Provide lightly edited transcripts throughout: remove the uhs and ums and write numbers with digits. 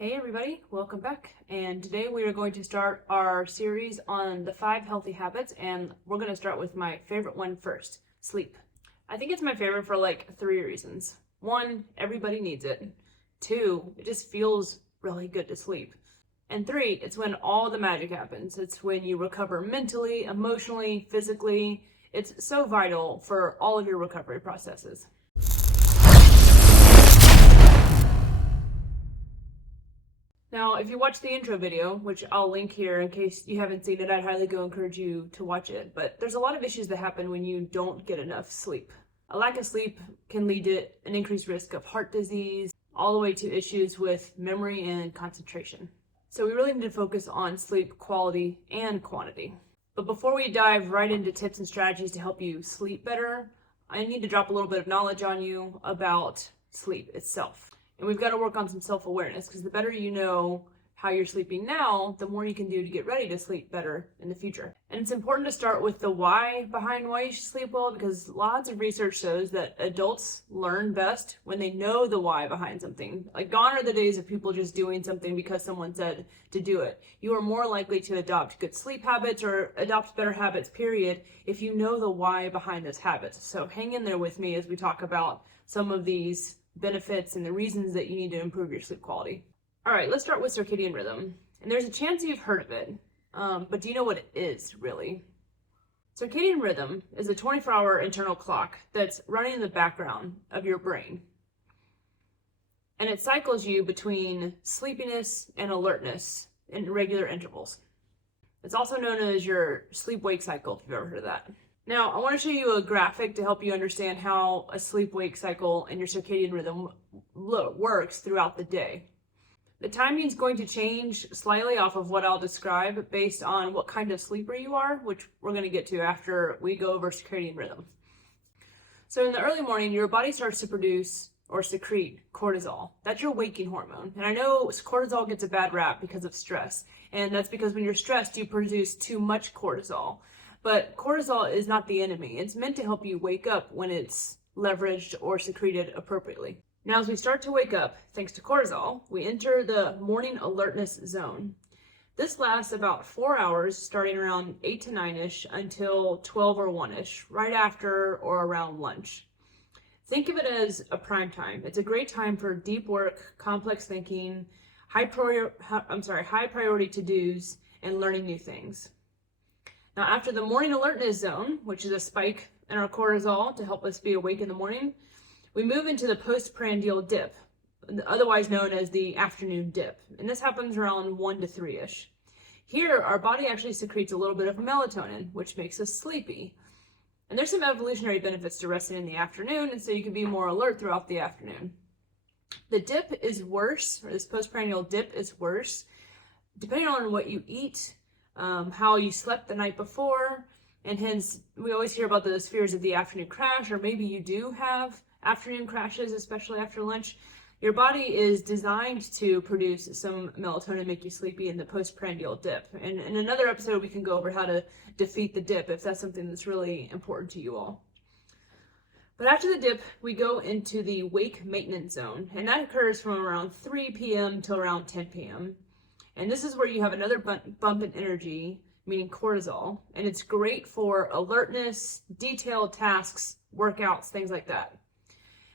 Hey everybody, welcome back. And today we are going to start our series on the 5 healthy habits, and we're going to start with my favorite one first, sleep. I think it's my favorite for like 3 reasons. 1, everybody needs it. 2, it just feels really good to sleep. And 3, it's when all the magic happens. It's when you recover mentally, emotionally, physically. It's so vital for all of your recovery processes. Now, if you watch the intro video, which I'll link here in case you haven't seen it, I'd highly encourage you to watch it. But there's a lot of issues that happen when you don't get enough sleep. A lack of sleep can lead to an increased risk of heart disease, all the way to issues with memory and concentration. So we really need to focus on sleep quality and quantity. But before we dive right into tips and strategies to help you sleep better, I need to drop a little bit of knowledge on you about sleep itself. And we've got to work on some self-awareness, because the better you know how you're sleeping now, the more you can do to get ready to sleep better in the future. And it's important to start with the why behind why you should sleep well, because lots of research shows that adults learn best when they know the why behind something. Like, gone are the days of people just doing something because someone said to do it. You are more likely to adopt good sleep habits or adopt better habits, period, if you know the why behind those habits. So hang in there with me as we talk about some of these benefits and the reasons that you need to improve your sleep quality. All right, let's start with circadian rhythm. And there's a chance you've heard of it, but do you know what it is really? Circadian rhythm is a 24-hour internal clock that's running in the background of your brain. And it cycles you between sleepiness and alertness in regular intervals. It's also known as your sleep-wake cycle, if you've ever heard of that. Now, I want to show you a graphic to help you understand how a sleep-wake cycle and your circadian rhythm works throughout the day. The timing is going to change slightly off of what I'll describe based on what kind of sleeper you are, which we're going to get to after we go over circadian rhythm. So in the early morning, your body starts to produce or secrete cortisol. That's your waking hormone. And I know cortisol gets a bad rap because of stress, and that's because when you're stressed, you produce too much cortisol. But cortisol is not the enemy. It's meant to help you wake up when it's leveraged or secreted appropriately. Now, as we start to wake up, thanks to cortisol, we enter the morning alertness zone. This lasts about 4 hours, starting around 8 to 9-ish until 12 or 1-ish, right after or around lunch. Think of it as a prime time. It's a great time for deep work, complex thinking, high priority to-dos, and learning new things. Now, after the morning alertness zone, which is a spike in our cortisol to help us be awake in the morning, we move into the postprandial dip, otherwise known as the afternoon dip. And this happens around 1 to 3-ish. Here, our body actually secretes a little bit of melatonin, which makes us sleepy. And there's some evolutionary benefits to resting in the afternoon, and so you can be more alert throughout the afternoon. The dip is worse, or this postprandial dip is worse, depending on what you eat, how you slept the night before, and hence we always hear about those fears of the afternoon crash, or maybe you do have afternoon crashes, especially after lunch. Your body is designed to produce some melatonin, make you sleepy in the postprandial dip. And in another episode, we can go over how to defeat the dip if that's something that's really important to you all. But after the dip, we go into the wake maintenance zone, and that occurs from around 3 p.m. till around 10 p.m. And this is where you have another bump in energy, meaning cortisol, and it's great for alertness, detailed tasks, workouts, things like that.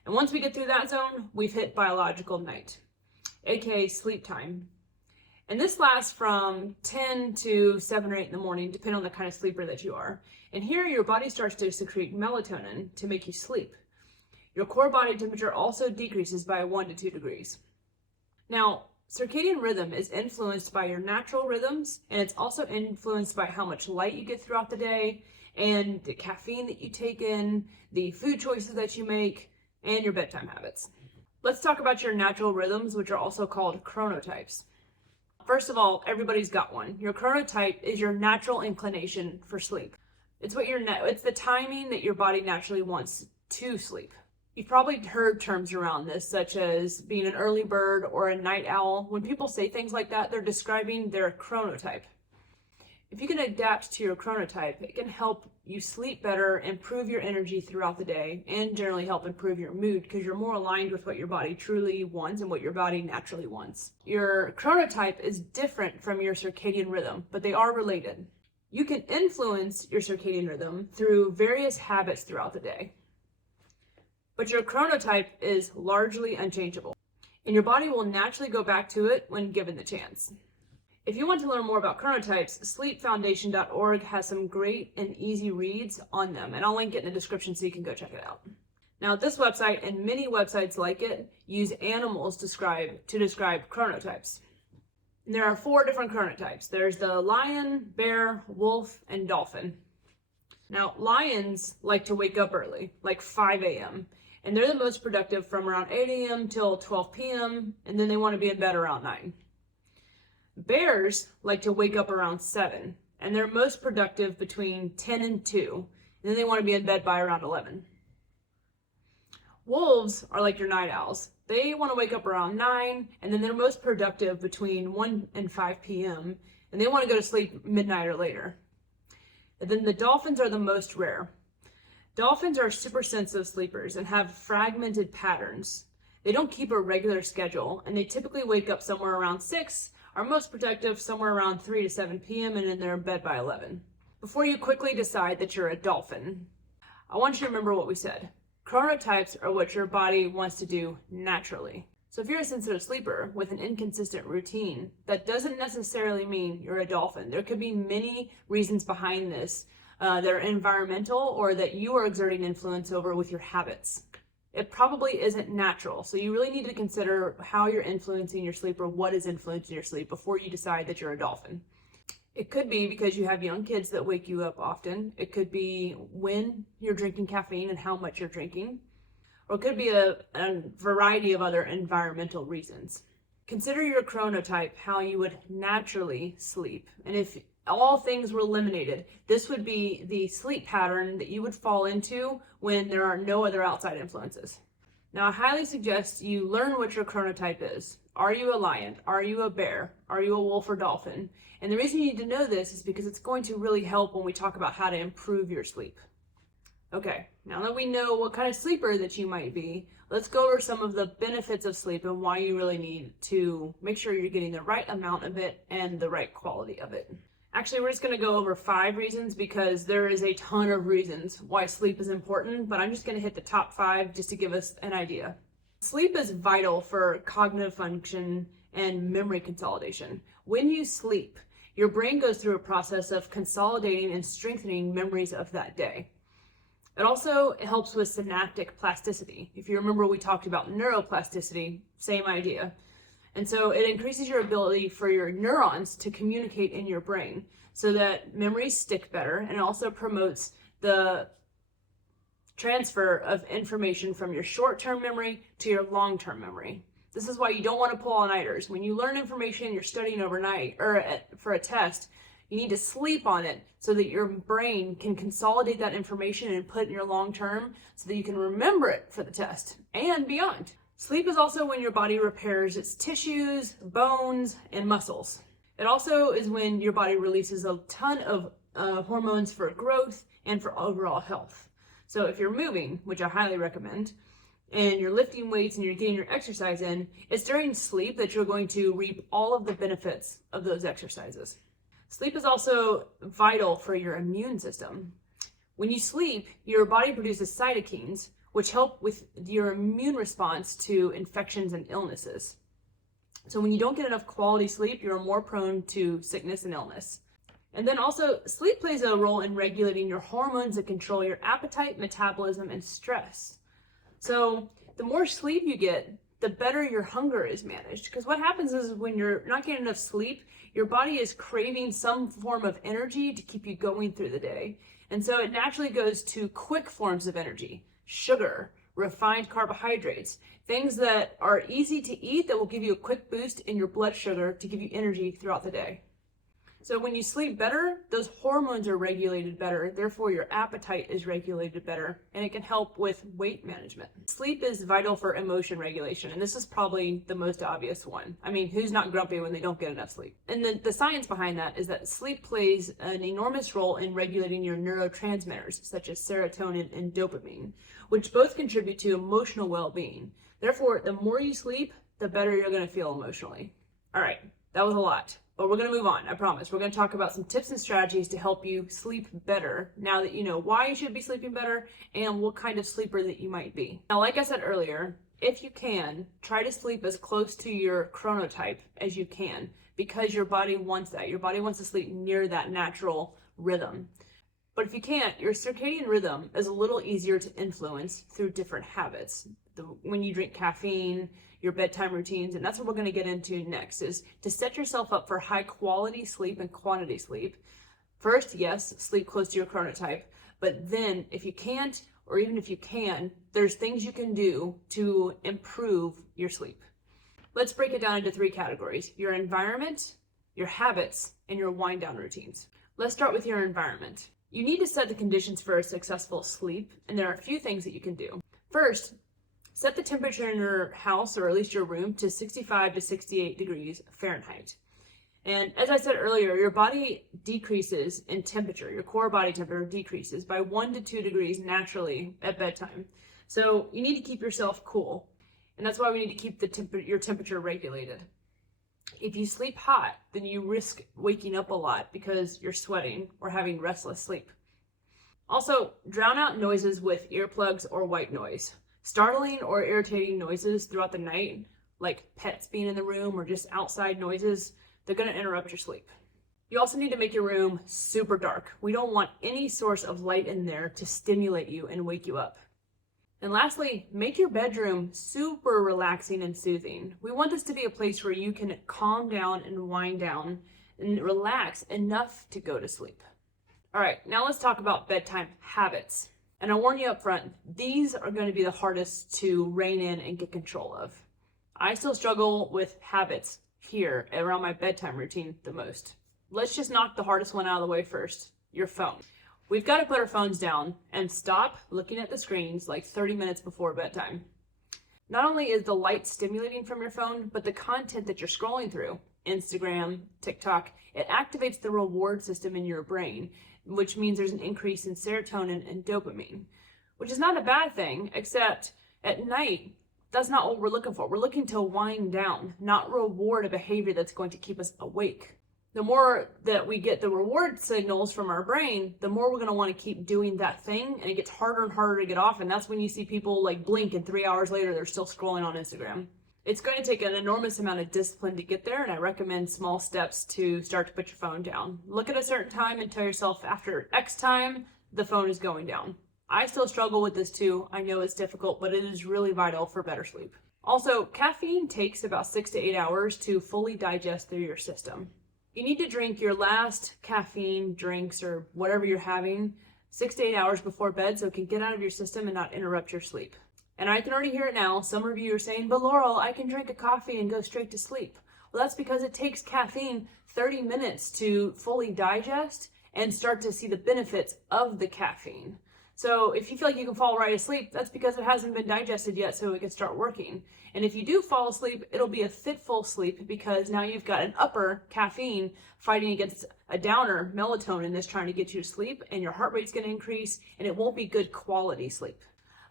And once we get through that zone, we've hit biological night, aka sleep time. And this lasts from 10 to 7 or 8 in the morning, depending on the kind of sleeper that you are. And here your body starts to secrete melatonin to make you sleep. Your core body temperature also decreases by 1 to 2 degrees. Now, circadian rhythm is influenced by your natural rhythms, and it's also influenced by how much light you get throughout the day, and the caffeine that you take in, the food choices that you make, and your bedtime habits. Let's talk about your natural rhythms, which are also called chronotypes. First of all, everybody's got one. Your chronotype is your natural inclination for sleep. It's the timing that your body naturally wants to sleep. You've probably heard terms around this, such as being an early bird or a night owl. When people say things like that, they're describing their chronotype. If you can adapt to your chronotype, it can help you sleep better, improve your energy throughout the day, and generally help improve your mood because you're more aligned with what your body truly wants and what your body naturally wants. Your chronotype is different from your circadian rhythm, but they are related. You can influence your circadian rhythm through various habits throughout the day, but your chronotype is largely unchangeable, and your body will naturally go back to it when given the chance. If you want to learn more about chronotypes, sleepfoundation.org has some great and easy reads on them, and I'll link it in the description so you can go check it out. Now, this website and many websites like it use animals to describe chronotypes. And there are 4 different chronotypes. There's the lion, bear, wolf, and dolphin. Now, lions like to wake up early, like 5 a.m., and they're the most productive from around 8 a.m. till 12 p.m., and then they want to be in bed around 9. Bears like to wake up around 7, and they're most productive between 10 and 2, and then they want to be in bed by around 11. Wolves are like your night owls. They want to wake up around 9, and then they're most productive between 1 and 5 p.m., and they want to go to sleep midnight or later. And then the dolphins are the most rare. Dolphins are super sensitive sleepers and have fragmented patterns. They don't keep a regular schedule, and they typically wake up somewhere around 6, are most productive somewhere around 3 to 7 p.m. and then they're in bed by 11. Before you quickly decide that you're a dolphin, I want you to remember what we said. Chronotypes are what your body wants to do naturally. So if you're a sensitive sleeper with an inconsistent routine, that doesn't necessarily mean you're a dolphin. There could be many reasons behind this that are environmental or that you are exerting influence over with your habits. It probably isn't natural. So you really need to consider how you're influencing your sleep or what is influencing your sleep before you decide that you're a dolphin. It could be because you have young kids that wake you up often. It could be when you're drinking caffeine and how much you're drinking. Or it could be a variety of other environmental reasons. Consider your chronotype, how you would naturally sleep. And if all things were eliminated, this would be the sleep pattern that you would fall into when there are no other outside influences. Now, I highly suggest you learn what your chronotype is. Are you a lion? Are you a bear? Are you a wolf or dolphin? And the reason you need to know this is because it's going to really help when we talk about how to improve your sleep. Okay, now that we know what kind of sleeper that you might be, let's go over some of the benefits of sleep and why you really need to make sure you're getting the right amount of it and the right quality of it. Actually, we're just going to go over 5 reasons because there is a ton of reasons why sleep is important, but I'm just going to hit the top 5 just to give us an idea. Sleep is vital for cognitive function and memory consolidation. When you sleep, your brain goes through a process of consolidating and strengthening memories of that day. It also helps with synaptic plasticity. If you remember, we talked about neuroplasticity, same idea. And so it increases your ability for your neurons to communicate in your brain so that memories stick better, and it also promotes the transfer of information from your short-term memory to your long-term memory. This is why you don't want to pull all-nighters. When you learn information you're studying overnight or for a test, you need to sleep on it so that your brain can consolidate that information and put it in your long-term so that you can remember it for the test and beyond. Sleep is also when your body repairs its tissues, bones, and muscles. It also is when your body releases a ton of hormones for growth and for overall health. So if you're moving, which I highly recommend, and you're lifting weights and you're getting your exercise in, it's during sleep that you're going to reap all of the benefits of those exercises. Sleep is also vital for your immune system. When you sleep, your body produces cytokines, which help with your immune response to infections and illnesses. So when you don't get enough quality sleep, you're more prone to sickness and illness. And then also, sleep plays a role in regulating your hormones that control your appetite, metabolism, and stress. So the more sleep you get, the better your hunger is managed. Because what happens is when you're not getting enough sleep, your body is craving some form of energy to keep you going through the day. And so it naturally goes to quick forms of energy. Sugar, refined carbohydrates, things that are easy to eat that will give you a quick boost in your blood sugar to give you energy throughout the day. So when you sleep better, those hormones are regulated better, therefore your appetite is regulated better, and it can help with weight management. Sleep is vital for emotion regulation, and this is probably the most obvious one. I mean, who's not grumpy when they don't get enough sleep? And the science behind that is that sleep plays an enormous role in regulating your neurotransmitters, such as serotonin and dopamine, which both contribute to emotional well-being. Therefore, the more you sleep, the better you're going to feel emotionally. All right, that was a lot. But we're going to move on, I promise. We're going to talk about some tips and strategies to help you sleep better now that you know why you should be sleeping better and what kind of sleeper that you might be. Now, like I said earlier, if you can, try to sleep as close to your chronotype as you can because your body wants that. Your body wants to sleep near that natural rhythm. But if you can't, your circadian rhythm is a little easier to influence through different habits. When you drink caffeine, your bedtime routines, and that's what we're going to get into next, is to set yourself up for high quality sleep and quantity sleep. First, yes, sleep close to your chronotype, but then if you can't, or even if you can, there's things you can do to improve your sleep. Let's break it down into 3 categories: your environment, your habits, and your wind down routines. Let's start with your environment. You need to set the conditions for a successful sleep, and there are a few things that you can do. First, set the temperature in your house, or at least your room, to 65 to 68 degrees Fahrenheit. And as I said earlier, your body decreases in temperature. Your core body temperature decreases by 1 to 2 degrees naturally at bedtime. So you need to keep yourself cool. And that's why we need to keep your temperature regulated. If you sleep hot, then you risk waking up a lot because you're sweating or having restless sleep. Also, drown out noises with earplugs or white noise. Startling or irritating noises throughout the night, like pets being in the room or just outside noises, they're going to interrupt your sleep. You also need to make your room super dark. We don't want any source of light in there to stimulate you and wake you up. And lastly, make your bedroom super relaxing and soothing. We want this to be a place where you can calm down and wind down and relax enough to go to sleep. All right, now let's talk about bedtime habits. And I warn you up front, these are going to be the hardest to rein in and get control of. I still struggle with habits here around my bedtime routine the most. Let's just knock the hardest one out of the way first, your phone. We've got to put our phones down and stop looking at the screens like 30 minutes before bedtime. Not only is the light stimulating from your phone, but the content that you're scrolling through, Instagram, TikTok, it activates the reward system in your brain, which means there's an increase in serotonin and dopamine, which is not a bad thing, except at night, that's not what we're looking for. We're looking to wind down, not reward a behavior that's going to keep us awake. The more that we get the reward signals from our brain, the more we're going to want to keep doing that thing, and it gets harder and harder to get off, and that's when you see people like blink and 3 hours later they're still scrolling on Instagram. It's going to take an enormous amount of discipline to get there, and I recommend small steps to start to put your phone down. Look at a certain time and tell yourself after X time, the phone is going down. I still struggle with this too. I know it's difficult, but it is really vital for better sleep. Also, caffeine takes about 6 to 8 hours to fully digest through your system. You need to drink your last caffeine drinks or whatever you're having 6 to 8 hours before bed so it can get out of your system and not interrupt your sleep. And I can already hear it now. Some of you are saying, but Laurel, I can drink a coffee and go straight to sleep. Well, that's because it takes caffeine 30 minutes to fully digest and start to see the benefits of the caffeine. So if you feel like you can fall right asleep, that's because it hasn't been digested yet so it can start working. And if you do fall asleep, it'll be a fitful sleep because now you've got an upper caffeine fighting against a downer, melatonin, that's trying to get you to sleep, and your heart rate's going to increase and it won't be good quality sleep.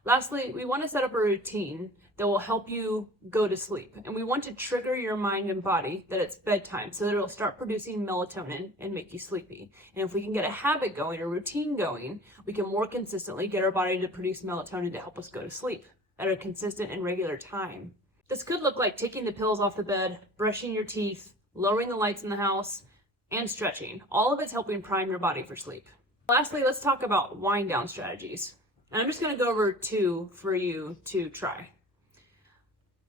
Lastly, we want to set up a routine that will help you go to sleep. And we want to trigger your mind and body that it's bedtime so that it'll start producing melatonin and make you sleepy. And if we can get a habit going, a routine going, we can more consistently get our body to produce melatonin to help us go to sleep at a consistent and regular time. This could look like taking the pillows off the bed, brushing your teeth, lowering the lights in the house, and stretching. All of it's helping prime your body for sleep. Lastly, let's talk about wind down strategies. And I'm just going to go over 2 for you to try.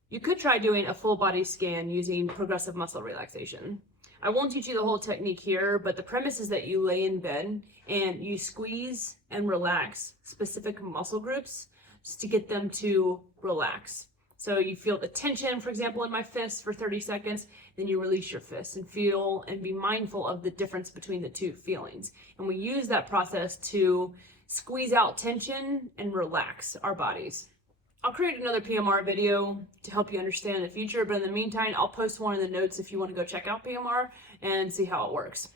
You could try doing a full body scan using progressive muscle relaxation. I won't teach you the whole technique here, but the premise is that you lay in bed and you squeeze and relax specific muscle groups just to get them to relax. So you feel the tension, for example, in my fist for 30 seconds, then you release your fist and feel and be mindful of the difference between the two feelings. And we use that process to squeeze out tension and relax our bodies. I'll create another PMR video to help you understand in the future, but in the meantime, I'll post one in the notes if you want to go check out PMR and see how it works.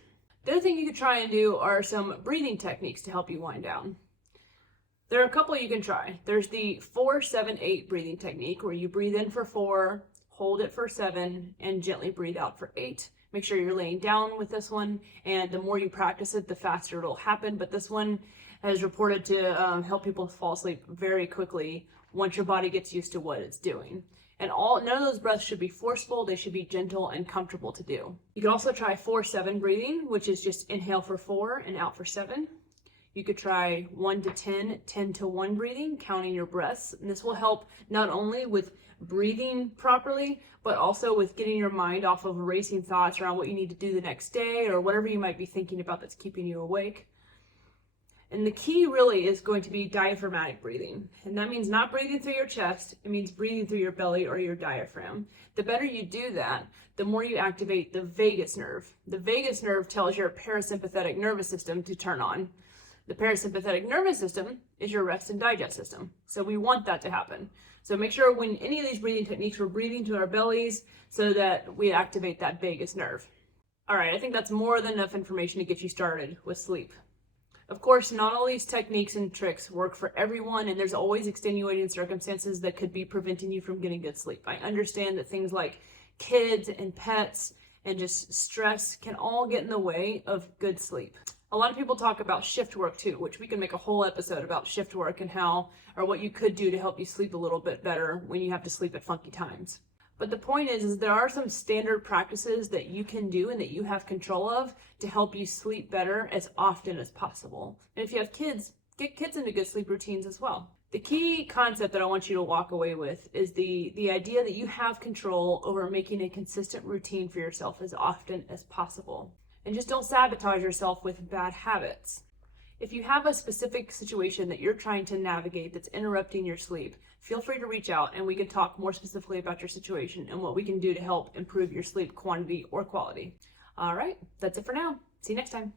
The other thing you could try and do are some breathing techniques to help you wind down. There are a couple you can try. There's the 4-7-8 breathing technique where you breathe in for 4, hold it for 7, and gently breathe out for 8. Make sure you're laying down with this one, and the more you practice it, the faster it'll happen. But this one has reported to help people fall asleep very quickly once your body gets used to what it's doing. And none of those breaths should be forceful. They should be gentle and comfortable to do. You can also try 4-7 breathing, which is just inhale for 4 and out for 7. You could try 1 to 10, 10 to 1 breathing, counting your breaths. And this will help not only with breathing properly, but also with getting your mind off of racing thoughts around what you need to do the next day or whatever you might be thinking about that's keeping you awake. And the key really is going to be diaphragmatic breathing. And that means not breathing through your chest. It means breathing through your belly or your diaphragm. The better you do that, the more you activate the vagus nerve. The vagus nerve tells your parasympathetic nervous system to turn on. The parasympathetic nervous system is your rest and digest system. So we want that to happen. So make sure when any of these breathing techniques, we're breathing to our bellies so that we activate that vagus nerve. All right, I think that's more than enough information to get you started with sleep. Of course, not all these techniques and tricks work for everyone, and there's always extenuating circumstances that could be preventing you from getting good sleep. I understand that things like kids and pets and just stress can all get in the way of good sleep. A lot of people talk about shift work too, which we can make a whole episode about shift work and how, or what you could do to help you sleep a little bit better when you have to sleep at funky times. But the point is there are some standard practices that you can do and that you have control of to help you sleep better as often as possible. And if you have kids, get kids into good sleep routines as well. The key concept that I want you to walk away with is the idea that you have control over making a consistent routine for yourself as often as possible. And just don't sabotage yourself with bad habits. If you have a specific situation that you're trying to navigate that's interrupting your sleep, feel free to reach out and we can talk more specifically about your situation and what we can do to help improve your sleep quantity or quality. All right, that's it for now. See you next time.